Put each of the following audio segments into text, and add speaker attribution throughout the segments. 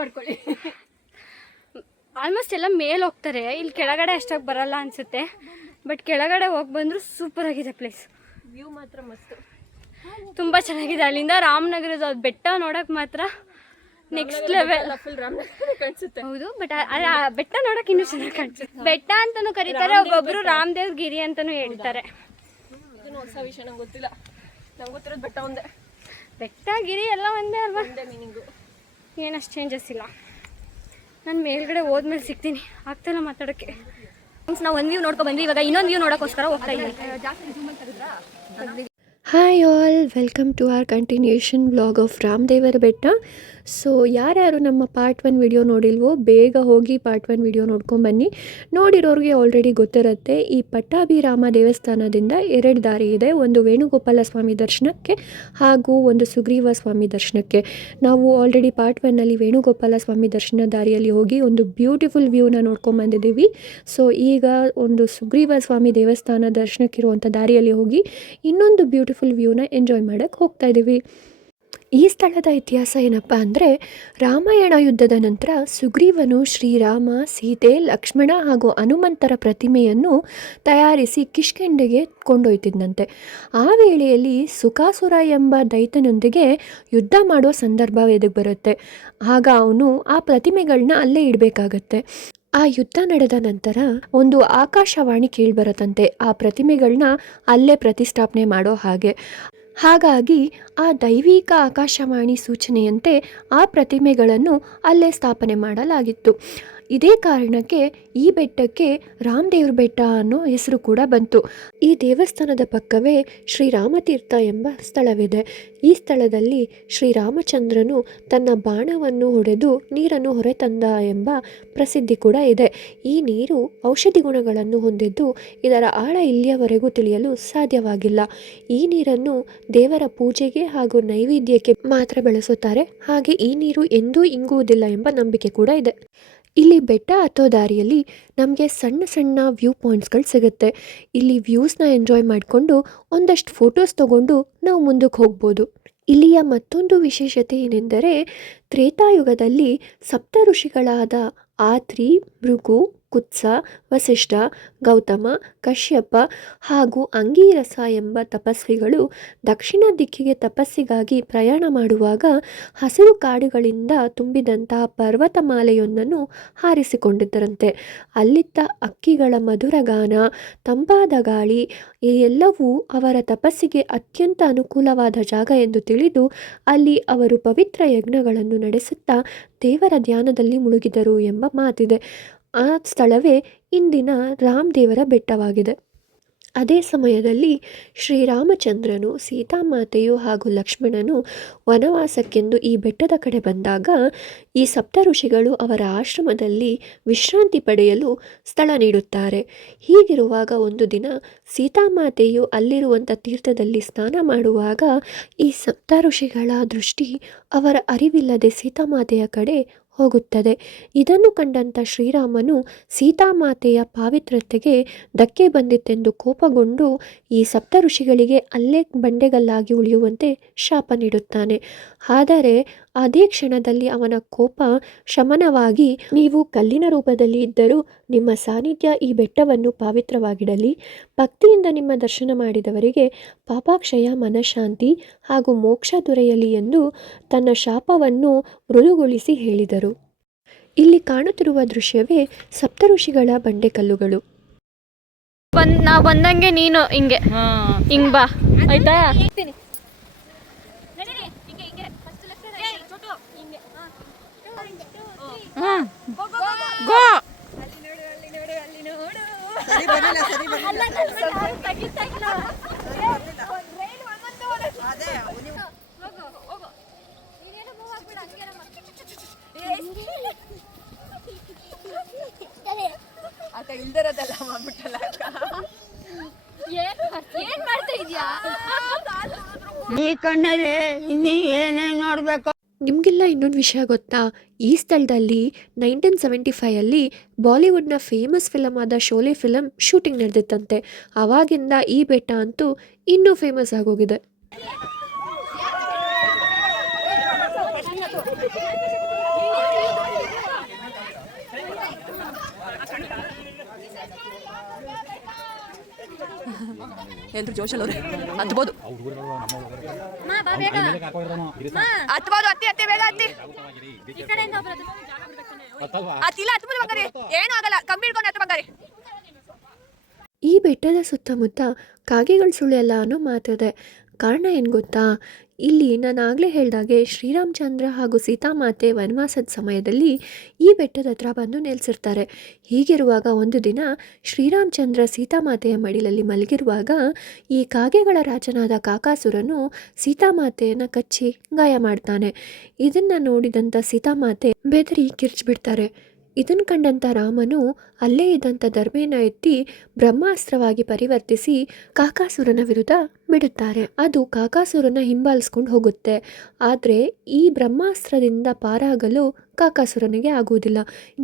Speaker 1: ಮಾಡ್ಕೊಳ್ಳಿ.
Speaker 2: ಆಲ್ಮೋಸ್ಟ್ ಎಲ್ಲ ಮೇಲೆ ಹೋಗ್ತಾರೆ. ಇಲ್ಲಿ ಕೆಳಗಡೆ ಅಷ್ಟಾಗಿ ಬರಲ್ಲ ಅನಿಸುತ್ತೆ. ಬಟ್ ಕೆಳಗಡೆ ಹೋಗಿ ಬಂದರೂ ಸೂಪರ್ ಆಗಿದೆ ಪ್ಲೇಸ್
Speaker 1: ವ್ಯೂ ಮಾತ್ರ ಮಸ್ತ್.
Speaker 2: ತುಂಬ ಚೆನ್ನಾಗಿದೆ. ಅಲ್ಲಿಂದ ರಾಮನಗರದ ಅದು ಬೆಟ್ಟ ನೋಡೋಕೆ ಮಾತ್ರ ನೆಕ್ಸ್ಟ್ ಲೆವೆಲ್
Speaker 1: ಕಾಣಿಸುತ್ತೆ.
Speaker 2: ಹೌದು ಬಟ್ ಬೆಟ್ಟ ನೋಡಕ್ಕೆ ಇನ್ನೂ ಚೆನ್ನಾಗಿ ಕಾಣಿಸುತ್ತೆ. ಬೆಟ್ಟ ಅಂತಾನೂ ಕರೀತಾರೆ ಒಬ್ಬೊಬ್ರು ರಾಮದೇವ್ ಗಿರಿ ಅಂತಾನೂ ಹೇಳ್ತಾರೆ.
Speaker 1: ಹೊಸ ವಿಷಯ ನಂಗೆ ಗೊತ್ತಿಲ್ಲ. ನಂಗೆ ಗೊತ್ತಿರೋದು ಬೆಟ್ಟ ಒಂದೇ.
Speaker 2: ಬೆಟ್ಟ ಗಿರಿ ಎಲ್ಲ ಒಂದೇ ಅಲ್ವಾ?
Speaker 1: ಒಂದೇ ಮೀನಿಂಗು
Speaker 2: ಏನಷ್ಟು ಚೇಂಜಸ್ ಇಲ್ಲ. ನಾನು ಮೇಲ್ಗಡೆ ಹೋದ್ಮೇಲೆ ಸಿಗ್ತೀನಿ. ಆಗ್ತಾಯಿಲ್ಲ ಮಾತಾಡೋಕ್ಕೆ. ನಾವು ಒಂದು ವ್ಯೂ ನೋಡ್ಕೊ ಬಂದ್ವಿ. ಇವಾಗ ಇನ್ನೊಂದು ವ್ಯೂ ನೋಡೋಕ್ಕೋಸ್ಕರ ಹೋಗ್ತಾ ಇದ್ದೀವಿ
Speaker 3: hi all welcome to our continuation blog of Ramadevara Betta so ಯಾರ್ಯಾರು ನಮ್ಮ ಪಾರ್ಟ್ ಒನ್ ವಿಡಿಯೋ ನೋಡಿಲ್ವೋ, ಬೇಗ ಹೋಗಿ ಪಾರ್ಟ್ ಒನ್ ವಿಡಿಯೋ ನೋಡ್ಕೊಂಬನ್ನಿ ನೋಡಿರೋರಿಗೆ ಆಲ್ರೆಡಿ ಗೊತ್ತಿರುತ್ತೆ, ಈ ಪಟ್ಟಾಭಿರಾಮ ದೇವಸ್ಥಾನದಿಂದ ಎರಡು ದಾರಿ ಇದೆ. ಒಂದು ವೇಣುಗೋಪಾಲ ಸ್ವಾಮಿ ದರ್ಶನಕ್ಕೆ ಹಾಗೂ ಒಂದು ಸುಗ್ರೀವ ಸ್ವಾಮಿ ದರ್ಶನಕ್ಕೆ. ನಾವು ಆಲ್ರೆಡಿ ಪಾರ್ಟ್ ಒನ್ನಲ್ಲಿ ವೇಣುಗೋಪಾಲ ಸ್ವಾಮಿ ದರ್ಶನ ದಾರಿಯಲ್ಲಿ ಹೋಗಿ ಒಂದು ಬ್ಯೂಟಿಫುಲ್ ವ್ಯೂನ ನೋಡ್ಕೊಂಬಂದಿದ್ದೀವಿ ಸೊ ಈಗ ಒಂದು ಸುಗ್ರೀವ ಸ್ವಾಮಿ ದೇವಸ್ಥಾನ ದರ್ಶನಕ್ಕಿರುವಂಥ ದಾರಿಯಲ್ಲಿ ಹೋಗಿ ಇನ್ನೊಂದು ಬ್ಯೂಟಿಫುಲ್ ವ್ಯೂನ ಎಂಜಾಯ್ ಮಾಡೋಕ್ಕೆ ಹೋಗ್ತಾ ಇದ್ದೀವಿ ಈ ಸ್ಥಳದ ಇತಿಹಾಸ ಏನಪ್ಪ ಅಂದರೆ ರಾಮಾಯಣ ಯುದ್ಧದ ನಂತರ ಸುಗ್ರೀವನು ಶ್ರೀರಾಮ, ಸೀತೆ, ಲಕ್ಷ್ಮಣ ಹಾಗೂ ಹನುಮಂತರ ಪ್ರತಿಮೆಯನ್ನು ತಯಾರಿಸಿ ಕಿಷ್ಕೆಂಡೆಗೆ ಕೊಂಡೊಯ್ತಿದ್ದಂತೆ ಆ ವೇಳೆಯಲ್ಲಿ ಸುಖಾಸುರ ಎಂಬ ದೈತನೊಂದಿಗೆ ಯುದ್ಧ ಮಾಡೋ ಸಂದರ್ಭ ಬರುತ್ತೆ. ಆಗ ಅವನು ಆ ಪ್ರತಿಮೆಗಳನ್ನ ಅಲ್ಲೇ ಇಡಬೇಕಾಗತ್ತೆ. ಆ ಯುದ್ಧ ನಡೆದ ನಂತರ ಒಂದು ಆಕಾಶವಾಣಿ ಕೇಳಿಬರುತ್ತಂತೆ ಆ ಪ್ರತಿಮೆಗಳನ್ನ ಅಲ್ಲೇ ಪ್ರತಿಷ್ಠಾಪನೆ ಮಾಡೋ ಹಾಗೆ. ಹಾಗಾಗಿ ಆ ದೈವಿಕ ಆಕಾಶವಾಣಿ ಸೂಚನೆಯಂತೆ ಆ ಪ್ರತಿಮೆಗಳನ್ನು ಅಲ್ಲೇ ಸ್ಥಾಪನೆ ಮಾಡಲಾಗಿತ್ತು. ಇದೇ ಕಾರಣಕ್ಕೆ ಈ ಬೆಟ್ಟಕ್ಕೆ ರಾಮದೇವ್ರ ಬೆಟ್ಟ ಅನ್ನೋ ಹೆಸರು ಕೂಡ ಬಂತು. ಈ ದೇವಸ್ಥಾನದ ಪಕ್ಕವೇ ಶ್ರೀರಾಮತೀರ್ಥ ಎಂಬ ಸ್ಥಳವಿದೆ. ಈ ಸ್ಥಳದಲ್ಲಿ ಶ್ರೀರಾಮಚಂದ್ರನು ತನ್ನ ಬಾಣವನ್ನು ಹೊಡೆದು ನೀರನ್ನು ಹೊರತಂದ ಎಂಬ ಪ್ರಸಿದ್ಧಿ ಕೂಡ ಇದೆ. ಈ ನೀರು ಔಷಧಿ ಗುಣಗಳನ್ನು ಹೊಂದಿದ್ದು ಇದರ ಆಳ ಇಲ್ಲಿಯವರೆಗೂ ತಿಳಿಯಲು ಸಾಧ್ಯವಾಗಿಲ್ಲ. ಈ ನೀರನ್ನು ದೇವರ ಪೂಜೆಗೆ ಹಾಗೂ ನೈವೇದ್ಯಕ್ಕೆ ಮಾತ್ರ ಬಳಸುತ್ತಾರೆ. ಹಾಗೆ ಈ ನೀರು ಎಂದೂ ಇಂಗುವುದಿಲ್ಲ ಎಂಬ ನಂಬಿಕೆ ಕೂಡ ಇದೆ. ಇಲ್ಲಿ ಬೆಟ್ಟ ಹತ್ತೋ ದಾರಿಯಲ್ಲಿ ನಮಗೆ ಸಣ್ಣ ಸಣ್ಣ ವ್ಯೂ ಪಾಯಿಂಟ್ಸ್ಗಳು ಸಿಗುತ್ತೆ. ಇಲ್ಲಿ ವ್ಯೂಸ್ನ ಎಂಜಾಯ್ ಮಾಡಿಕೊಂಡು ಒಂದಷ್ಟು ಫೋಟೋಸ್ ತಗೊಂಡು ನಾವು ಮುಂದಕ್ಕೆ ಹೋಗ್ಬೋದು. ಇಲ್ಲಿಯ ಮತ್ತೊಂದು ವಿಶೇಷತೆ ಏನೆಂದರೆ, ತ್ರೇತಾಯುಗದಲ್ಲಿ ಸಪ್ತ ಋಷಿಗಳಾದ ಆತ್ರಿ, ಭೃಗು ಕುತ್ಸ, ವಸಿಷ್ಠ, ಗೌತಮ, ಕಶ್ಯಪ ಹಾಗೂ ಅಂಗೀರಸ ಎಂಬ ತಪಸ್ವಿಗಳು ದಕ್ಷಿಣ ದಿಕ್ಕಿಗೆ ತಪಸ್ಸಿಗಾಗಿ ಪ್ರಯಾಣ ಮಾಡುವಾಗ ಹಸಿರು ಕಾಡುಗಳಿಂದ ತುಂಬಿದಂತಹ ಪರ್ವತಮಾಲೆಯೊಂದನ್ನು ಹಾರಿಸಿಕೊಂಡಿದ್ದರಂತೆ. ಅಲ್ಲಿದ್ದ ಅಕ್ಕಿಗಳ ಮಧುರ ಗಾನ ತಂಪಾದ ಗಾಳಿ, ಈ ಎಲ್ಲವೂ ಅವರ ತಪಸ್ಸಿಗೆ ಅತ್ಯಂತ ಅನುಕೂಲವಾದ ಜಾಗ ಎಂದು ತಿಳಿದು ಅಲ್ಲಿ ಅವರು ಪವಿತ್ರ ಯಜ್ಞಗಳನ್ನು ನಡೆಸುತ್ತಾ ದೇವರ ಧ್ಯಾನದಲ್ಲಿ ಮುಳುಗಿದರು ಎಂಬ ಮಾತಿದೆ. ಆ ಸ್ಥಳವೇ ಇಂದಿನ ರಾಮದೇವರ ಬೆಟ್ಟವಾಗಿದೆ. ಅದೇ ಸಮಯದಲ್ಲಿ ಶ್ರೀರಾಮಚಂದ್ರನು, ಸೀತಾಮಾತೆಯು ಹಾಗೂ ಲಕ್ಷ್ಮಣನು ವನವಾಸಕ್ಕೆಂದು ಈ ಬೆಟ್ಟದ ಕಡೆ ಬಂದಾಗ ಈ ಸಪ್ತ ಋಷಿಗಳು ಅವರ ಆಶ್ರಮದಲ್ಲಿ ವಿಶ್ರಾಂತಿ ಪಡೆಯಲು ಸ್ಥಳ ನೀಡುತ್ತಾರೆ. ಹೀಗಿರುವಾಗ ಒಂದು ದಿನ ಸೀತಾಮಾತೆಯು ಅಲ್ಲಿರುವಂಥ ತೀರ್ಥದಲ್ಲಿ ಸ್ನಾನ ಮಾಡುವಾಗ ಈ ಸಪ್ತ ಋಷಿಗಳ ದೃಷ್ಟಿ ಅವರ ಅರಿವಿಲ್ಲದೆ ಸೀತಾಮಾತೆಯ ಕಡೆ ಹೋಗುತ್ತದೆ. ಇದನ್ನು ಕಂಡಂಥ ಶ್ರೀರಾಮನು ಸೀತಾಮಾತೆಯ ಪಾವಿತ್ರತೆಗೆ ಧಕ್ಕೆ ಬಂದಿತ್ತೆಂದು ಕೋಪಗೊಂಡು ಈ ಸಪ್ತ ಋಷಿಗಳಿಗೆ ಅಲ್ಲೇ ಬಂಡೆಗಲ್ಲಾಗಿ ಉಳಿಯುವಂತೆ ಶಾಪ ನೀಡುತ್ತಾನೆ. ಆದರೆ ಅದೇ ಕ್ಷಣದಲ್ಲಿ ಅವನ ಕೋಪ ಶಮನವಾಗಿ ನೀವು ಕಲ್ಲಿನ ರೂಪದಲ್ಲಿ ಇದ್ದರೂ ನಿಮ್ಮ ಸಾನ್ನಿಧ್ಯ ಈ ಬೆಟ್ಟವನ್ನು ಪಾವಿತ್ರವಾಗಿಡಲಿ. ಭಕ್ತಿಯಿಂದ ನಿಮ್ಮ ದರ್ಶನ ಮಾಡಿದವರಿಗೆ ಪಾಪಾಕ್ಷಯ ಮನಃಶಾಂತಿ ಹಾಗೂ ಮೋಕ್ಷ ದೊರೆಯಲಿ ಎಂದು ತನ್ನ ಶಾಪವನ್ನು ಮೃದುಗೊಳಿಸಿ ಹೇಳಿದರು. ಇಲ್ಲಿ ಕಾಣುತ್ತಿರುವ ದೃಶ್ಯವೇ ಸಪ್ತಋಷಿಗಳ ಬಂಡೆಕಲ್ಲುಗಳು.
Speaker 2: ಬಂದ್ ನಾ ಬಂದಂಗೆ ನೀನು ಹಿಂಗೆ. ಹಿಂಗ್ ಬಾ. ಆಯ್ತಾ? ಗೋ.
Speaker 1: ಆತ ಇಲ್ದಿರೋದೆಲ್ಲ ಮಾಡ್ಬಿಟ್ಟಲ್ಲ ಅಕ್ಕ.
Speaker 2: ಏನ್ ಮಾಡ್ತಾ ಇದೀಯಾ?
Speaker 4: ಈ ಕಣ್ಣಲ್ಲಿ ಇನ್ನೀ ಏನೇನ್ ನೋಡ್ಬೇಕು?
Speaker 3: ನಿಮಗೆಲ್ಲ ಇನ್ನೊಂದು ವಿಷಯ ಗೊತ್ತಾ? ಈ ಸ್ಥಳದಲ್ಲಿ ನೈನ್ಟೀನ್ ಸೆವೆಂಟಿ ಫೈಯಲ್ಲಿ ಬಾಲಿವುಡ್ನ ಫೇಮಸ್ ಫಿಲಮ್ ಆದ ಶೋಲೆ ಫಿಲಮ್ ಶೂಟಿಂಗ್ ನಡೆದಿತ್ತಂತೆ. ಆವಾಗಿಂದ ಈ ಬೆಟ್ಟ ಅಂತೂ ಇನ್ನೂ ಫೇಮಸ್ ಆಗೋಗಿದೆ.
Speaker 1: ಎಲ್ರು ಜೋಶಲ್ಲವ್ರೆ ಹತ್ಬೋದು.
Speaker 2: ಬಾ ಬೇಗ.
Speaker 1: ಹತ್ಬೋದು ಅತ್ತಿ ಅತ್ತಿ ಬೇಗ
Speaker 2: ಅತ್ತಿ
Speaker 1: ಹತ್ತಿಲ್ಲ ಹತ್ಬೋದು ಬಂಗಾರಿ. ಏನು ಆಗಲ್ಲ. ಕಂಬಿ ಹಿಡ್ಕೊಂಡು ಹತ್ತು ಬಂಗಾರಿ.
Speaker 3: ಈ ಬೆಟ್ಟದ ಸುತ್ತಮುತ್ತ ಕಾಗೆಗಳು ಸುಳ್ಳೆಲ್ಲ ಅನ್ನೋ ಮಾತಿದೆ. ಕಾರಣ ಏನು ಗೊತ್ತಾ? ಇಲ್ಲಿ ನಾನು ಆಗಲೇ ಹೇಳ್ದಾಗೆ ಶ್ರೀರಾಮಚಂದ್ರ ಹಾಗೂ ಸೀತಾಮಾತೆ ವನವಾಸದ ಸಮಯದಲ್ಲಿ ಈ ಬೆಟ್ಟದ ಹತ್ರ ಬಂದು ನೆಲೆಸಿರ್ತಾರೆ. ಹೀಗಿರುವಾಗ ಒಂದು ದಿನ ಶ್ರೀರಾಮಚಂದ್ರ ಸೀತಾಮಾತೆಯ ಮಡಿಲಲ್ಲಿ ಮಲಗಿರುವಾಗ ಈ ಕಾಗೆಗಳ ರಾಜನಾದ ಕಾಕಾಸುರನು ಸೀತಾಮಾತೆಯನ್ನು ಕಚ್ಚಿ ಗಾಯ ಮಾಡ್ತಾನೆ. ಇದನ್ನು ನೋಡಿದಂಥ ಸೀತಾಮಾತೆ ಬೆದರಿ ಕಿರ್ಚ್ಬಿಡ್ತಾರೆ. ಇದನ್ನು ಕಂಡಂಥ ರಾಮನು ಅಲ್ಲೇ ಇದ್ದಂಥ ಧರ್ಮೇನ ಎತ್ತಿ ಬ್ರಹ್ಮಾಸ್ತ್ರವಾಗಿ ಪರಿವರ್ತಿಸಿ ಕಾಕಾಸುರನ ವಿರುದ್ಧ ಬಿಡುತ್ತಾರೆ. ಅದು ಕಾಕಾಸುರನ ಹಿಂಬಾಲಿಸ್ಕೊಂಡು ಹೋಗುತ್ತೆ. ಆದರೆ ಈ ಬ್ರಹ್ಮಾಸ್ತ್ರದಿಂದ ಪಾರಾಗಲು ಕಾಕಾಸುರನಿಗೆ ಆಗುವುದಿಲ್ಲ.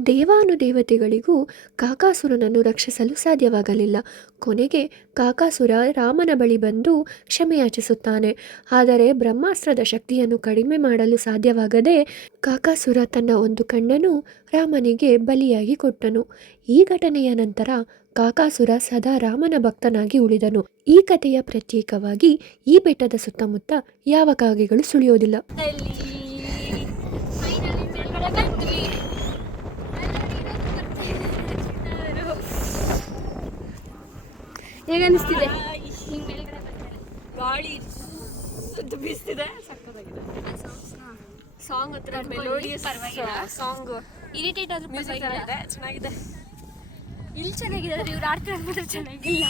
Speaker 3: ದೇವಾನುದೇವತೆಗಳಿಗೂ ಕಾಕಾಸುರನನ್ನು ರಕ್ಷಿಸಲು ಸಾಧ್ಯವಾಗಲಿಲ್ಲ. ಕೊನೆಗೆ ಕಾಕಾಸುರ ರಾಮನ ಬಳಿ ಬಂದು ಕ್ಷಮೆಯಾಚಿಸುತ್ತಾನೆ. ಆದರೆ ಬ್ರಹ್ಮಾಸ್ತ್ರದ ಶಕ್ತಿಯನ್ನು ಕಡಿಮೆ ಮಾಡಲು ಸಾಧ್ಯವಾಗದೆ ಕಾಕಾಸುರ ತನ್ನ ಒಂದು ಕಣ್ಣನ್ನು ರಾಮನಿಗೆ ಬಲಿಯಾಗಿ ಕೊಟ್ಟನು. ಈ ಘಟನೆಯ ನಂತರ ಕಾಕಾಸುರ ಸದಾ ರಾಮನ ಭಕ್ತನಾಗಿ ಉಳಿದನು. ಈ ಕಥೆಯ ಪ್ರತ್ಯೇಕವಾಗಿ ಈ ಬೆಟ್ಟದ ಸುತ್ತಮುತ್ತ ಯಾವ ಕಾಗೆಗಳು ಸುಳಿಯೋದಿಲ್ಲ
Speaker 1: ಗಾಳಿ ಬೀಸ್ತಿದೆ. ಸಾಂಗ್ ಹತ್ರ ಮೆಲೋಡಿಯಸ್ ಸಾಂಗ್
Speaker 2: ಇರಿಟೇಟ್ ಆದ್ರೂ
Speaker 1: ಚೆನ್ನಾಗಿದೆ.
Speaker 2: ಇಲ್ಲಿ ಚೆನ್ನಾಗಿದೆ ಆದ್ರೆ ಇವ್ರು ಮಾತ್ರ ಚೆನ್ನಾಗಿಲ್ಲ.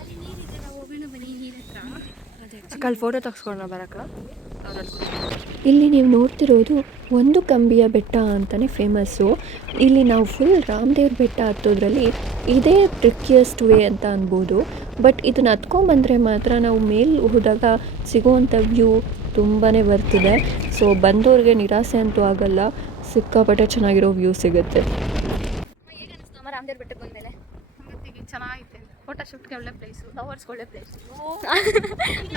Speaker 2: ಅಲ್ಲಿ ನೀರಿದೆ ನಾವು ಹೋಗೋಣ ಬನ್ನಿ ನೀರ್ ಹತ್ರ.
Speaker 1: ಫೋಟೋ ಬರಕ್ಕ?
Speaker 3: ಇಲ್ಲಿ ನೀವು ನೋಡ್ತಿರೋದು ಒಂದು ಕಂಬಿಯ ಬೆಟ್ಟ ಅಂತಲೇ ಫೇಮಸ್ಸು ಇಲ್ಲಿ ನಾವು ಫುಲ್ ರಾಮದೇವ್ರ ಬೆಟ್ಟ ಹತ್ತೋದ್ರಲ್ಲಿ ಇದೇ ಟ್ರಿಕ್ಕಿಯಸ್ಟ್ ವೇ ಅಂತ ಅನ್ಬೋದು. ಬಟ್ ಇದನ್ನ ಹತ್ಕೊಂಡ್ಬಂದರೆ ಮಾತ್ರ ನಾವು ಮೇಲೆ ಹೋದಾಗ ಸಿಗುವಂಥ ವ್ಯೂ ತುಂಬಾ ಬರ್ತಿದೆ ಸೊ ಬಂದವ್ರಿಗೆ ನಿರಾಸೆ ಅಂತೂ ಆಗಲ್ಲ. ಸಿಕ್ಕಾಪಟ್ಟೆ ಚೆನ್ನಾಗಿರೋ ವ್ಯೂ ಸಿಗುತ್ತೆ.
Speaker 2: ರಾಮದೇವ್ರ ಬೆಟ್ಟಕ್ಕೆ ಬಂದ್ಮೇಲೆ
Speaker 5: ಚೆನ್ನಾಗಿದೆ ಫೋಟೋ ಶೂಟ್ಗೆ ಒಳ್ಳೆ ಪ್ಲೇಸು ಲವರ್ಸ್ಗೆ ಒಳ್ಳೆ ಪ್ಲೇಸ್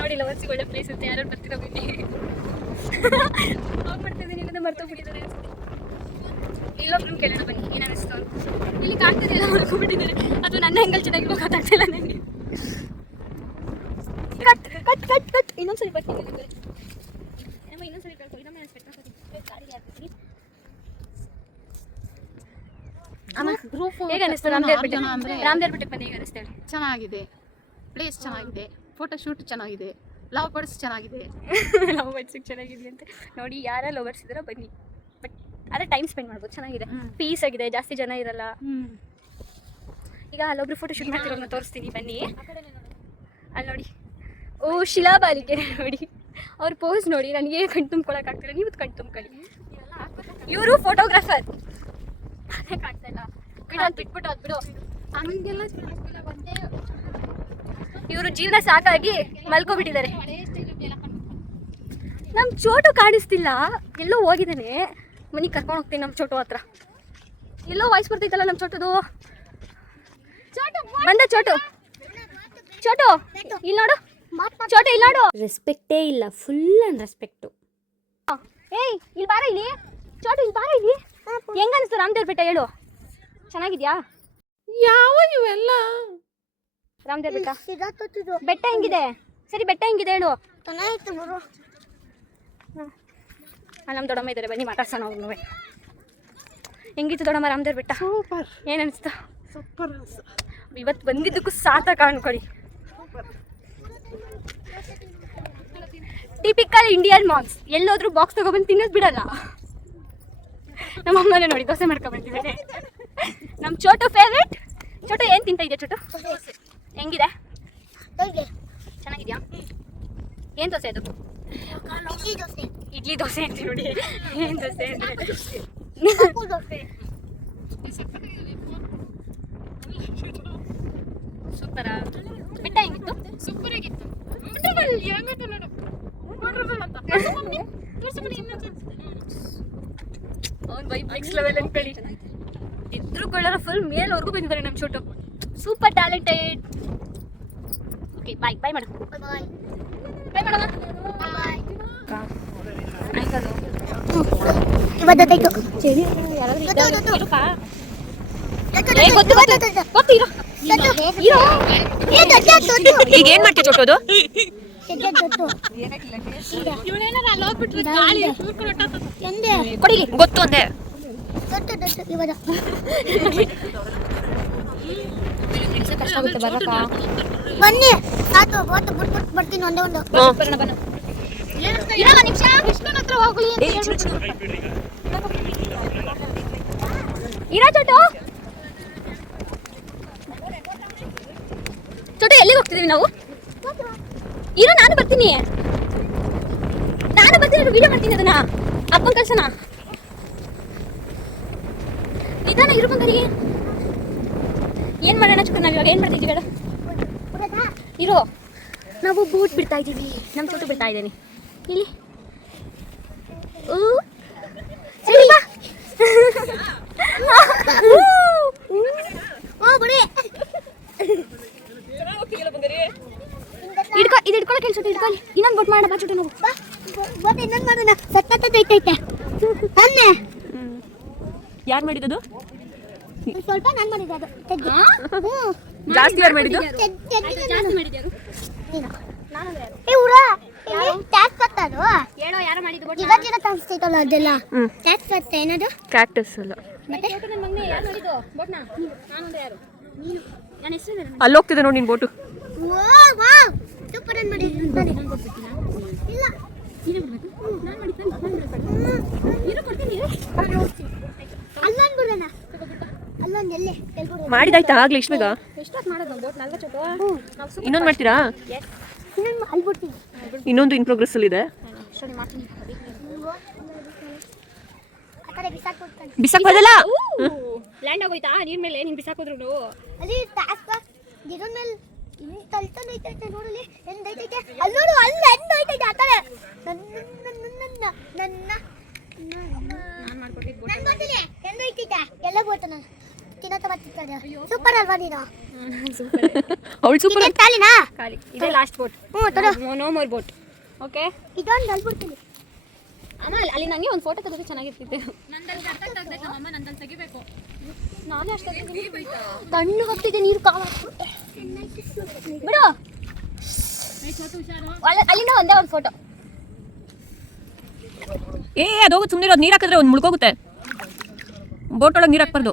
Speaker 2: ನೋಡಿ ಲವರ್ಸ್ ಒಳ್ಳೆ ಪ್ಲೇಸ್ ಇರುತ್ತೆ ಯಾರು ಬರ್ತೀರಾ ಬನ್ನಿ ಹೋಗಿ ಮಾಡ್ತಿದ್ದೀನಿ ಇಲ್ಲದೆ ಮರ್ತೋಗ್ಬಿಟ್ಟಿದ್ದಾರೆ ಇಲ್ಲೊಬ್ರು ಕೇಳೋಣ ಬನ್ನಿ, ಏನು ಅನಿಸ್ತು ಅಂತ. ಇಲ್ಲಿ ಕಾಣ್ತದೆ ಎಲ್ಲ ಮರ್ಕೊಂಡ್ಬಿಟ್ಟಿದ್ದಾರೆ. ಅದು ನನ್ನ ಹೆಂಗಲ್ ಚೆನ್ನಾಗಿ ಗೊತ್ತಾಗ್ತಿಲ್ಲ ನನಗೆ ಕಟ್ ಕಟ್ ಕಟ್ ಕಟ್ ಇನ್ನೊಂದ್ಸರಿ ಬರ್ತೀನಿ ನಮ್ಮ ಇನ್ನೊಂದ್ಸರಿ ಕಳ್ಕೊ, ಇನ್ನೊಮ್ಮೆ ಅಮ್ಮ ಹೇಗೆ ಅನಿಸ್ತು ರಾಮದೇವ್ರ ಬೆಟ್ಟ ರಾಮದೇವ್ರ ಬೆಟ್ಟಕ್ಕೆ ಬಂದು ಹೇಗೆ ಅನಿಸ್ತು ಹೇಳಿ.
Speaker 5: ಚೆನ್ನಾಗಿದೆ. ಪ್ಲೇಸ್ ಚೆನ್ನಾಗಿದೆ. ಫೋಟೋ ಶೂಟ್ ಚೆನ್ನಾಗಿದೆ. ಲವ್ ಬರ್ಡ್ಸ್ ಚೆನ್ನಾಗಿದೆ.
Speaker 2: ಲವ್ ಬರ್ಡ್ಸಿಗೆ ಚೆನ್ನಾಗಿದೆ ಅಂತ. ನೋಡಿ ಯಾರ ಲವರ್ಸ್ ಇದ್ದಾರೋ ಬನ್ನಿ. ಬಟ್ ಅದೇ ಟೈಮ್ ಸ್ಪೆಂಡ್ ಮಾಡ್ಬೋದು ಚೆನ್ನಾಗಿದೆ. ಪೀಸ್ ಆಗಿದೆ ಜಾಸ್ತಿ ಜನ ಇರಲ್ಲ. ಈಗ ಅಲ್ಲೊಬ್ರು ಫೋಟೋ ಶೂಟ್ ಮಾಡ್ತಿರೋದನ್ನ ತೋರಿಸ್ತೀನಿ ಬನ್ನಿ. ಅಲ್ಲಿ ನೋಡಿ. ಓ ಶಿಲಾಬಾಲಿಕೆ ನೋಡಿ. ಅವ್ರ ಪೋಸ್ ನೋಡಿ ನನಗೆ ಕಣ್ ತುಂಬ್ಕೊಳಕ್ಕಾಗ್ತಿಲ್ಲ ನೀವು ಕಣ್ ತುಂಬ್ಕೊಳ್ಳಿ. ಇವರು ಫೋಟೋಗ್ರಾಫರ್ ಕಾಣ್ತಾ ಇಲ್ಲ. ಬಿಟ್ಬಿಟ್ಟು ಅದು ಬಿಡು.
Speaker 5: ಹಂಗೆಲ್ಲ
Speaker 2: ಇವರು ಜೀವನ ಸಾಕಾಗಿ ಮಲ್ಕೊಬಿಟ್ಟಿದ್ದಾರೆ. ನಮ್ಮ ಚೋಟು ಕಾಣಿಸ್ತಿಲ್ಲ. ಎಲ್ಲೋ ಹೋಗಿದ್ದಾನೆ. ಮನೆಗೆ ಕರ್ಕೊಂಡು ಹೋಗ್ತೀನಿ ನಮ್ಮ ಚೋಟು ಹತ್ರ. ಎಲ್ಲೋ ವಾಯ್ಸ್ ಬರ್ತೈತಲ್ಲ ನಮ್ಮ ಚೋಟದು? ಬಂದ ಚೋಟು. ಚೋಟು ಇಲ್ಲಿ ನೋಡು. ಚೋಟು ಇಲ್ಲಿ ನೋಡು.
Speaker 6: ರೆಸ್ಪೆಕ್ಟೇ ಇಲ್ಲ ಫುಲ್ ಅನ್ ರೆಸ್ಪೆಕ್ಟು
Speaker 2: ಏಯ್ ಇಲ್ಲಿ ಬಾರ ಇಲ್ಲಿ. ಚೋಟು ಇಲ್ಲಿ ಬಾರ ಇಲ್ಲಿ. ಹೆಂಗ ಅನಿಸ್ತು ರಾಮದೇವ್ರ ಬೆಟ್ಟ ಹೇಳು. ಚೆನ್ನಾಗಿದ್ಯಾ?
Speaker 5: ಯಾವ ಇವೆಲ್ಲ?
Speaker 2: ರಾಮದೇವ್ ಬೆಟ್ಟ. ಬೆಟ್ಟ ಹೆಂಗಿದೆ? ಸರಿ ಬೆಟ್ಟ ಹೆಂಗಿದೆ ಹೇಳು.
Speaker 4: ಚೆನ್ನಾಗಿತ್ತು ಬರು
Speaker 2: ಅಲ್ಲಿ ನಮ್ಮ ದೊಡ್ಡಮ್ಮ ಇದ್ದಾರೆ ಬನ್ನಿ ಮಾತಾಡ್ಸೋಣ ಅವ್ರನ್ನೂ ಹೆಂಗಿತ್ತು ದೊಡ್ಡಮ್ಮ ರಾಮದೇವ್ ಬೆಟ್ಟ?
Speaker 5: ಸೂಪರ್.
Speaker 2: ಏನು ಅನಿಸ್ತು?
Speaker 5: ಸೂಪರ್
Speaker 2: ಇವತ್ತು ಬಂದಿದ್ದಕ್ಕೂ ಸಾತ ಅನ್ಕೊಳ್ಳಿ. ಟಿಪಿಕಲ್ ಇಂಡಿಯನ್ ಮಾಕ್ಸ್ ಎಲ್ಲೋದ್ರೂ ಬಾಕ್ಸ್ ತಗೊಬಂದು ತಿನ್ನೋದು ಬಿಡಲ್ಲ. ನಮ್ಮ ಅಮ್ಮನೇ ನೋಡಿ ದೋಸೆ ಮಾಡ್ಕೊಬಂದಿದ್ದಾರೆ ನಮ್ಮ ಚೋಟು ಫೇವ್ರೇಟ್ ಚೋಟು ಏನು ತಿಂತಾ ಇದೆಯಾ ಚೋಟು? ಹೆಂಗಿದೆ? ಚೆನ್ನಾಗಿದ್ಯಾ? ಏನು ದೋಸೆ ಅದು? ಇಡ್ಲಿ ದೋಸೆ. ಅಂತ ನೋಡಿ. ಏನು ದೋಸೆ ಅಂದರೆ? ಸೂಪರಾ. ಬಿಟ್ಟ ಹೆಂಗಿತ್ತು? ಸೂಪರ್ ಆಗಿತ್ತು ಅವ್ನು ಬೈ ನೆಕ್ಸ್ಟ್ ಲೆವೆಲ್ ಅನ್ಕೊಳ್ಳಿ. ಇದ್ರು ಕೊಳ್ಳೋರ ಫುಲ್ ಮೇಲ್ವರೆಗೂ ಬಂದಿದ್ದಾರೆ ನಮ್ಮ Chotu super talented okay bye bye madam bye madam
Speaker 4: ಇವತ್ತಾಯ್ತು
Speaker 2: ಯಾರಾದ್ರೂ? ಇರುತ್ತಾ? ಇರೋ. ಇರೋ. ಈಗ ಏನ್ ಮಾಡ್ತೀಯ ಚೋಟೋದು ಗೊತ್ತು ಅಂದೆ ಕಷ್ಟ ಆಗುತ್ತೆ ಬರಕ
Speaker 7: ಬನ್ನಿ ಸಾಕು ಓಟ್ ಬಿಟ್ಬಿಟ್ಟು ಬರ್ತೀನಿ ಒಂದೇ ಒಂದು.
Speaker 2: ಬರೋಣ ಬರೋಣ. ಇರೋ ಒಂದ್ ನಿಮಿಷ ಕೃಷ್ಣನ ಹತ್ರ ಹೋಗ್ಲಿ ಅಂತ ಹೇಳ್ಬಿಟ್ಟು. ಇರೋ ಚೋಟು? ಚೋಟು ಎಲ್ಲಿಗೆ ಹೋಗ್ತಿದೀವಿ ನಾವು? ಇರೋ ನಾನು ಬರ್ತೀನಿ. ನಾನು ಬರ್ತೀನಿ ವಿಡಿಯೋ ಮಾಡ್ತೀನಿ ಅದನ್ನ. ಅಪ್ಪನ ಕಳ್ಸೋಣ. ನಿಧಾನ ಇರು ಬಂದರಿಗೆ ಏನ್ ಮಾಡೋಣ ಚುಕ್ಕ ನಾವು ಇವಾಗ ಏನು ಮಾಡ್ತಿದ್ದೀವಿ ಹೇಳು ಇರೋ. ನಾವು ಬೂಟ್ ಬಿಡ್ತಾ ಇದ್ದೀವಿ. ನಮ್ಮ ಚೋಟು ಬಿಡ್ತಾ ಇದ್ದೀನಿ. ಇಲ್ಲಿ. ಸರಿ ಬಾ. ಹಿಡ್ಕೊ ಇದು ಹಿಡ್ಕೊಳಕ್ಕೆ ಹೇಳಿ ಚೋಟು ಹಿಡ್ಕೊಳ್ಳಿ ಇನ್ನೊಂದು ಬೋಟ್ ಮಾಡೋಣ ಬಾ ಚೋಟು ನಾವು
Speaker 7: ಬಟ್ ಇನ್ನೊಂದು ಮಾಡೋಣ. ಸತ್ತೈತೈತೆ ಅನ್ನೆ
Speaker 1: ಯಾರು ಮಾಡಿದ್ದು
Speaker 7: ಒಂದ್ ಸ್ವಲ್ಪ ನಾನು ಮಾಡಿದ್ದೆ ಅದು.
Speaker 1: ಜಾಸ್ತಿ ಯಾರು ಮಾಡಿದ್ದು?
Speaker 2: ಜಾಸ್ತಿ. ಮಾಡಿದ್ಯಾರು?
Speaker 7: ಏ ಬರ್ತದು
Speaker 2: ಹೇಳೋ ಯಾರೋ? ಮಾಡಿದ್ದು ಬೂಟ್
Speaker 7: ಜಿಗ ಜಿಗ ಕಾಣಿಸ್ತೈತಲ್ಲ ಅದೆಲ್ಲ? ಟ್ಯಾಕ್ಸ್ ಬರುತ್ತೆ ಏನದು?
Speaker 1: ಕ್ಯಾಕ್ಟಸ್ ಅಲ್ಲ.
Speaker 7: ಮತ್ತೆ?
Speaker 2: ಚೋಟು ನನ್ನ ಮಗನೇ ಯಾರು ಮಾಡಿದ್ದು? ಬೋಟ್ನ? ನಾನಂದ್ರೆ ಯಾರು? ನೀನು. ನನ್ನ ಹೆಸರು
Speaker 1: ಅಲ್ಲಿ ಹೋಗ್ತಿದೆ ನೋಡಿ ನಿನ್ ಬೋಟು.
Speaker 7: ಓ ವಾ ಸೂಪರ್ ಅನ್ ಮಾಡಿದ್ರು. ಇಲ್ಲ. ಅಲ್ಲೊಂದು ಬಿಡೋಣ ಅಲ್ಲೊಂದು ಎಲ್ಲೇ ಎಲ್ಲಿ
Speaker 1: ಮಾಡಿದಾಯ್ತಾ ಆಗ್ಲಿ ಇಷ್ಟು ಬೇಗ
Speaker 2: ಎಷ್ಟೊತ್ತು ಮಾಡೋದು ಬೋಟ್ ನಲ್ವ ಚೋಟು ನಾವು
Speaker 1: ಇನ್ನೊಂದು ಮಾಡ್ತೀರಾ?
Speaker 7: ಇನ್ನೊಂದು ಅಲ್ಲಿ ಬಿಡ್ತೀನಿ.
Speaker 1: ಇನ್ನೊಂದು ಇನ್ ಪ್ರೋಗ್ರೆಸ್ ಅಲ್ಲಿ ಇದೆ.
Speaker 7: ಬಿಸಾಕ್
Speaker 1: ಬಿಸಕ್ ಬದಲ್ಲ
Speaker 2: ಲ್ಯಾಂಡ್ ಆಗೋಯ್ತಾ? ನೀರ್ ಮೇಲೆ ನೀನ್ ಬಿಸಾಕೋದ್ರು
Speaker 7: ಅಲ್ಲಿ ಟ್ಯಾಕ್ಸ್ ಗಿಡದ ಮೇಲೆ ಇನ್ನು ತಲ್ತಾನೆ ಐತೈತೆ ನೋಡಲಿ ಅಲ್ಲಿ ನೋಡು ಅಲ್ಲಿ ಎಂದ ಐತೈತೆ ಆ ಕಡೆ? ನನ್ನ ನನ್ನ ನನ್ನ ನನ್ನ ನನ್ನ ಬಂದಿಲ್ಲ ಎಂದ ಐತೈತೆ ಎಲ್ಲ ಬೋಟನ ಸೂಪರ್ ಅಲ್ವಾ ನೀನು?
Speaker 1: ಅವಳು ಸೂಪರ್
Speaker 7: ಟಿಕೆಟ್ ಖಾಲಿನಾ?
Speaker 2: ಖಾಲಿ. ಇದೇ ಲಾಸ್ಟ್ ಬೋಟ್
Speaker 7: ಹ್ಞೂ
Speaker 2: ನೋ ಮೋರ್ ಬೋಟ್ ಓಕೆ
Speaker 7: ಇದೊಂದು ಅಲ್ಲಿ ಬಿಡ್ತೀನಿ
Speaker 2: ಅಮ್ಮ ಅಲ್ಲಿ- ಅಲ್ಲಿ ನಂಗೆ ಒಂದು ಫೋಟೋ ತೆಗೆದ್ರೆ ಚೆನ್ನಾಗಿರ್ತಿತ್ತು. ನಾನೇ ಅಷ್ಟೇ ತಣ್ಣು ಹೋಗ್ತಿದ್ದೆ ನೀರು ಕಾವ. ಬಿಡು. ಅಲ್ಲಿ- ಅಲ್ಲಿಂದ ಒಂದೇ ಒಂದು ಫೋಟೋ
Speaker 1: ಏ ಅದು ಹೋಗುತ್ತೆ ಸುಮ್ಮನೆ ನೀರು ಹಾಕಿದ್ರೆ ಒಂದು ಮುಳ್ಕೋಗುತ್ತೆ. ಬೋಟ್ ಒಳಗೆ ನೀರು ಹಾಕ್ಬಾರ್ದು.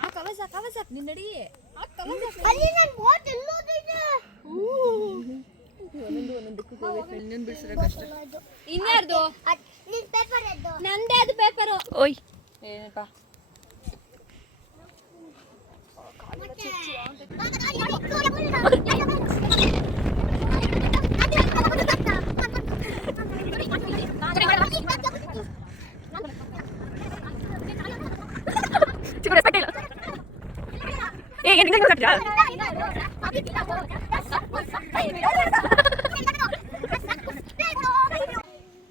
Speaker 7: ನೀನು ಬಾ ಹೋಗೋಣ ಅಲ್ಲಿ ನನ್ನ ಬೋಟ್
Speaker 2: ಇನ್ಯಾರ್ದು?
Speaker 7: ನಿನ್ನ ಪೇಪರ್ ಎದ್ದು.
Speaker 2: ನಂದೇ ಅದು ಪೇಪರು
Speaker 1: ಓಯ್. ಚಿಕ್ಕ ರೆಸ್ಪೆಕ್ಟ್ ಇಲ್ಲ ಏ ಏನು ಹಿಂಗೆ ಕಟ್ತೀರಾ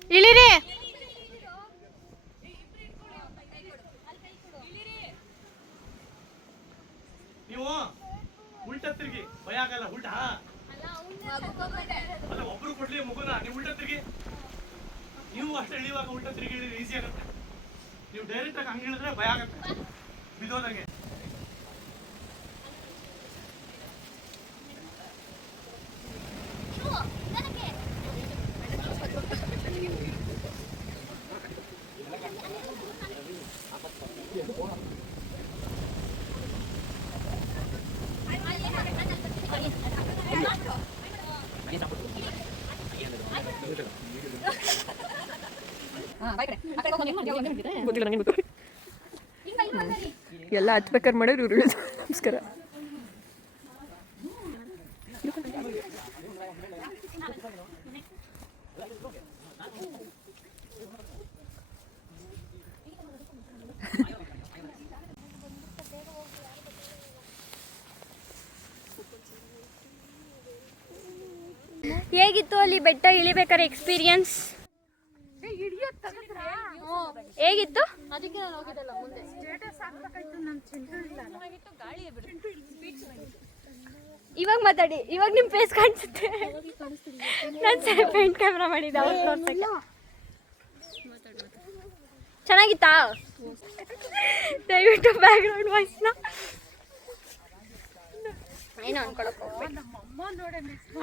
Speaker 5: ಇಳಿರಿ
Speaker 8: ನೀವು ಉಲ್ಟ ತಿರುಗಿ ಭಯ ಆಗಲ್ಲ ಉಲ್ಟ ಅಲ್ಲ ಒಬ್ರು ಕೊಡ್ಲಿ ಮಗುನ ನೀವು ಉಲ್ಟ ತಿರುಗಿ ನೀವು ಅಷ್ಟೇ ಇಳಿಯುವಾಗ ಉಲ್ಟ ತಿರುಗಿ ಇಳಿದ್ರೆ ಈಸಿ ಆಗುತ್ತೆ ನೀವು ಡೈರೆಕ್ಟ್ ಆಗಿ ಹಂಗೆ ಇಳಿದ್ರೆ ಭಯ ಆಗುತ್ತೆ ಬಿದ್ದೋದಂಗೆ
Speaker 1: ಗೊತ್ತಿಲ್ಲ ನನಗೆ ಗೊತ್ತು ಎಲ್ಲ ಹಚ್ಬೇಕಾದ್ರೆ ಮಾಡಿದ್ರು ಇವ್ರು ಇಳಿದು ನಮಸ್ಕಾರ.
Speaker 2: ಹೇಗಿತ್ತು ಅಲ್ಲಿ ಬೆಟ್ಟ ಇಳಿಬೇಕಾದ್ರೆ ಎಕ್ಸ್ಪೀರಿಯನ್ಸ್ ಹೇಗಿತ್ತು?
Speaker 5: ಅದಕ್ಕೆ ನಾನು ಹೋಗಿದ್ದಲ್ಲ ಮುಂದೆ.
Speaker 2: ಇವಾಗ ಮಾತಾಡಿ ಇವಾಗ ನಿಮ್ಮ ಫೇಸ್ ಕಾಣಿಸುತ್ತೆ. ನಾನು ಸರಿ ಫ್ರಂಟ್ ಕ್ಯಾಮ್ರಾ ಮಾಡಿದ್ದೆ ಅವ್ರು ತೋರ್ಸಕ್ಕೆ ಚೆನ್ನಾಗಿತ್ತಾ? ದಯವಿಟ್ಟು ಬ್ಯಾಕ್ಗ್ರೌಂಡ್ ವಾಯ್ಸ್ನ ಏನೋ ಅನ್ಕೊಳಕ್ ಹೋಗ್ಬೇಡಿ.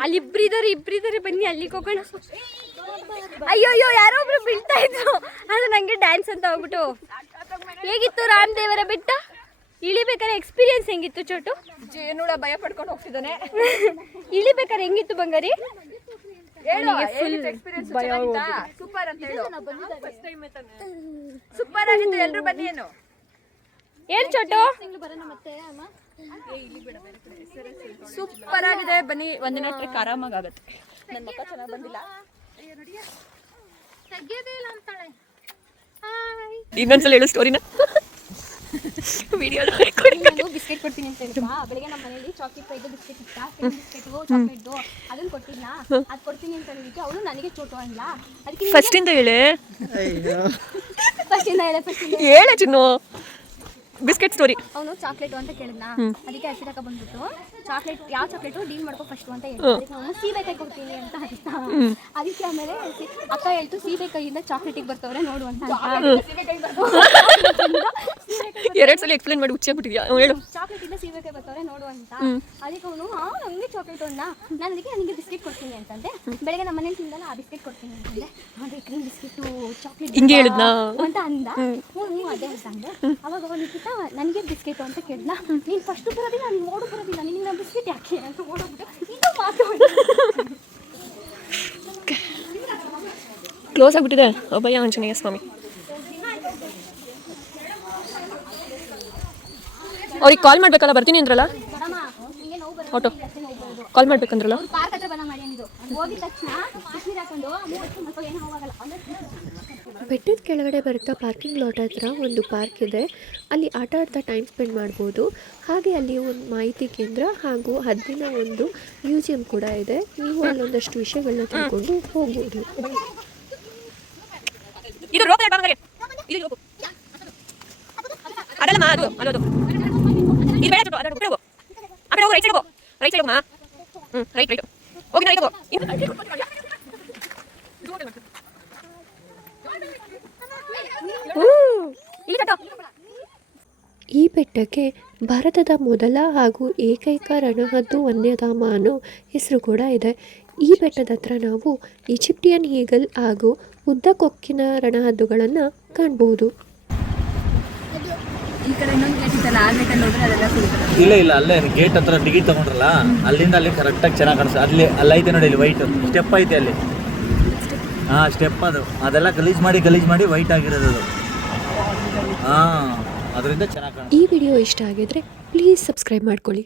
Speaker 2: ಅಲ್ಲಿ ಇಬ್ರಿದಾರೆ ಇಬ್ರಿದಾರೆ ಬನ್ನಿ ಅಲ್ಲಿಗೆ ಹೋಗೋಣ. ಅಯ್ಯೋ ಅಯ್ಯೋ ಯಾರೋ ಒಬ್ರು ಬೀಳ್ತಾ ಇದ್ರು. ಅದು ನಂಗೆ ಡ್ಯಾನ್ಸ್ ಅಂತ ಹೋಗ್ಬಿಟ್ಟು. ಹೇಗಿತ್ತು ರಾಮದೇವರ ಬೆಟ್ಟ? ಇಳಿಬೇಕಾದ್ರೆ ಎಕ್ಸ್ಪೀರಿಯನ್ಸ್ ಹೆಂಗಿತ್ತು ಚೋಟು?
Speaker 1: ಜೇನುಳ ಭಯ ಪಡ್ಕೊಂಡು ಹೋಗ್ತಿದ್ದಾನೆ.
Speaker 2: ಇಳಿಬೇಕಾದ್ರೆ ಹೆಂಗಿತ್ತು ಬಂಗಾರಿ?
Speaker 1: ಸೂಪರ್ ಅಂತ ಹೇಳು. ಸೂಪರ್ ಆಗಿತ್ತು. ಎಲ್ರು ಬನ್ನಿ ಏನು?
Speaker 2: ಏನ್ ಚೋಟು?
Speaker 1: ಸೂಪರ್ ಆಗಿದೆ ಬನ್ನಿ ಒಂದಿನ ಟ್ರಿಕ್ ಆರಾಮಾಗಿ ಆಗುತ್ತೆ ನನ್ನ ಮಕ್ಕ ಚೆನ್ನಾಗಿ ಬಂದಿಲ್ಲ. ಇನ್ನೊಂದ್ಸಲ ಹೇಳು ಸ್ಟೋರಿನ ವಿಡಿಯೋ
Speaker 2: ಬಿಸ್ಕೆಟ್ ಕೊಡ್ತೀನಿ ಅಂತ ಹೇಳಿದ್ವಾ? ಬೆಳಿಗ್ಗೆ ನಮ್ಮ ಮನೇಲಿ ಚಾಕ್ಲೇಟ್ ಪೈದು ಬಿಸ್ಕೆಟ್ ಇತ್ತ? ಬಿಸ್ಕೆಟ್ ಚಾಕ್ಲೇಟ್ ಅದನ್ನ ಕೊಟ್ಟಿಲ್ಲ ಅದು ಕೊಡ್ತೀನಿ ಅಂತ ಹೇಳಿಕ್ಕೆ ಅವಳು ನನಗೆ ಚೋಟು ಅಲ್ಲ ಅದಕ್ಕೆ
Speaker 1: ಫಸ್ಟ್ ಇಂದ ಹೇಳಿ.
Speaker 2: ಫಸ್ಟ್ ಇಂದ ಹೇಳ ಫಸ್ಟ್ ಇಂದ
Speaker 1: ಹೇಳ ಚಿನ್ನು. Biscuit story.
Speaker 2: ಅವನು ಚಾಕ್ಲೇಟ್ ಅಂತ ಕೇಳಿದ್ನ. ಅದಕ್ಕೆ ಹಸಿರಕ ಬಂದ್ಬಿಟ್ಟು ಚಾಕ್ಲೇಟ್ ಯಾವ ಚಾಕ್ಲೇಟು ಡೀಲ್ ಮಾಡ್ಕೋ ಫಸ್ಟ್ ಅಂತ ಹೇಳ್ತಾರೆ ಅವನು ಸೀಬೆಕಾಯಿ ಕೊಡ್ತೀನಿ ಅಂತ ಅದಕ್ಕೆ ಆಮೇಲೆ ಸಿ- ಅಕ್ಕ ಹೇಳ್ತು ಸೀಬೆಕಾಯಿಂದ ಚಾಕ್ಲೇಟಿಗೆ ಬರ್ತವ್ರೆ ನೋಡು ಅಂತ.
Speaker 1: ಎರಡು ಸಲ ಎಕ್ಸ್ಪ್ಲೈನ್ ಮಾಡಿ ಹುಚ್ಚಾಗ್ಬಿಟ್ಟಿದ್ಯಾ ಬಿಟ್ಟಿದ್ಯಾ ಹೇಳು.
Speaker 2: ಚಾಕ್ಲೇಟ್ ಇಂದ ಸೀಬೆಕಾಯಿ ಬರ್ತವ್ರೆ ನೋಡು ಅಂತ. ಅದಕ್ಕೆ ಅವನು ಆ ನಂಗೆ ಚಾಕ್ಲೇಟ್ ಅನ್ನ ನಾನು ಅದಕ್ಕೆ ನನಗೆ ಬಿಸ್ಕೆಟ್ ಕೊಡ್ತೀನಿ ಅಂತಂದೆ. ಬೆಳಗ್ಗೆ ನಮ್ಮ ಮನೇಲಿ ತಿಂದಲ್ಲ ಆ ಬಿಸ್ಕೆಟ್ ಕೊಡ್ತೀನಿ ಅಂತಂದೆ. ಅದೇ ಕ್ರೀಮ್ ಬಿಸ್ಕೆಟ್ ಚಾಕ್ಲೇಟ್
Speaker 1: ಹಿಂಗೆ ಹೇಳಿದ್ನ?
Speaker 2: ಅಂತ ಅಂದ. ಹ್ಞೂ ಅದೇ ಅಂತಂದೆ ಅವಾಗ ಅವ ನಿಖಿತ ನನಗೆ ಬಿಸ್ಕೆಟ್ ಅಂತ ಕೇಳಿದ್ನ. ನೀನು ಫಸ್ಟ್ ಬರೋದಿಲ್ಲ ನೀನು ಓಡು ಬರೋದಿಲ್ಲ ನಿನ್ನ ನಾನು ಬಿಸ್ಕೆಟ್ ಯಾಕೆ ಅಂತ ಓಡೋಗ್ಬಿಟ್ಟು ಇದು ಮಾತು
Speaker 1: ಕ್ಲೋಸ್ ಆಗಿಬಿಟ್ಟಿದೆ. ಅಭಯ ಆಂಜನೇಯ ಸ್ವಾಮಿ. ಅವ್ರಿಗೆ ಕಾಲ್ ಮಾಡ್ಬೇಕಲ್ಲ ಬರ್ತೀನಿ ಅಂದ್ರಲ್ಲ? ಆಟೋ ಕಾಲ್ ಮಾಡ್ಬೇಕಂದ್ರಲ್ಲ?
Speaker 2: ಪಾರ್ಕ್ ಹತ್ರ ಬನ್ನ ಮಾಡಿ ಹೋಗಿದ ತಕ್ಷಣ ಹಾಕೊಂಡು
Speaker 3: ಬೆಟ್ಟದ ಕೆಳಗಡೆ ಬರುತ್ತಾ ಪಾರ್ಕಿಂಗ್ ಲಾಟ್ ಹತ್ರ ಒಂದು ಪಾರ್ಕ್ ಇದೆ. ಅಲ್ಲಿ ಆಟ ಆಡ್ತಾ ಟೈಮ್ ಸ್ಪೆಂಡ್ ಮಾಡ್ಬೋದು. ಹಾಗೆ ಅಲ್ಲಿ ಒಂದು ಮಾಹಿತಿ ಕೇಂದ್ರ ಹಾಗೂ ಹದ್ದಿನ ಒಂದು ಮ್ಯೂಸಿಯಂ ಕೂಡ ಇದೆ. ನೀವು ಅಲ್ಲೊಂದಷ್ಟು ವಿಷಯಗಳನ್ನ ತಿಳ್ಕೊಂಡು ಹೋಗ್ಬೋದು.
Speaker 1: ರೈಟ್ ಹೋಗು.
Speaker 3: ಈ ಬೆಟ್ಟಕ್ಕೆ ಭಾರತದ ಮೊದಲ ಹಾಗೂ ಏಕೈಕ ರಣಹದ್ದು ವನ್ಯಧಾಮ ಅನ್ನೋ ಹೆಸರು ಕೂಡ ಇದೆ. ಈ ಬೆಟ್ಟದ ಹತ್ರ ನಾವು ಈಜಿಪ್ಟಿಯನ್ ಈಗಲ್ ಹಾಗೂ ಉದ್ದ ಕೊಕ್ಕಿನ ರಣಹದ್ದುಗಳನ್ನು ಕಾಣಬಹುದು
Speaker 9: ಇಲ್ಲ ಇಲ್ಲ ಅಲ್ಲೇ ಗೇಟ್ ಹತ್ರ ಡಿಗಿ ತಗೊಂಡ್ರಲ್ಲ ಅಲ್ಲಿಂದ ಅಲ್ಲಿ ಕರೆಕ್ಟಾಗಿ ಚೆನ್ನಾಗಿ ಕಾಣಿಸ್ತದೆ ಅಲ್ಲಿ ಅಲ್ಲೈತೆ ನೋಡಿ ಇಲ್ಲಿ ವೈಟ್ ಸ್ಟೆಪ್ ಐತೆ ಅಲ್ಲಿ. ಹಾಂ ಸ್ಟೆಪ್ ಅದು. ಅದೆಲ್ಲ ಗಲೀಜ್ ಮಾಡಿ ಗಲೀಜ್ ಮಾಡಿ ವೈಟ್ ಆಗಿರೋದು ಅದು. ಹಾಂ, ಅದರಿಂದ ಚೆನ್ನಾಗಿ
Speaker 3: ಈ ವಿಡಿಯೋ ಇಷ್ಟ ಆಗಿದ್ರೆ ಪ್ಲೀಸ್ ಸಬ್ಸ್ಕ್ರೈಬ್ ಮಾಡ್ಕೊಳ್ಳಿ.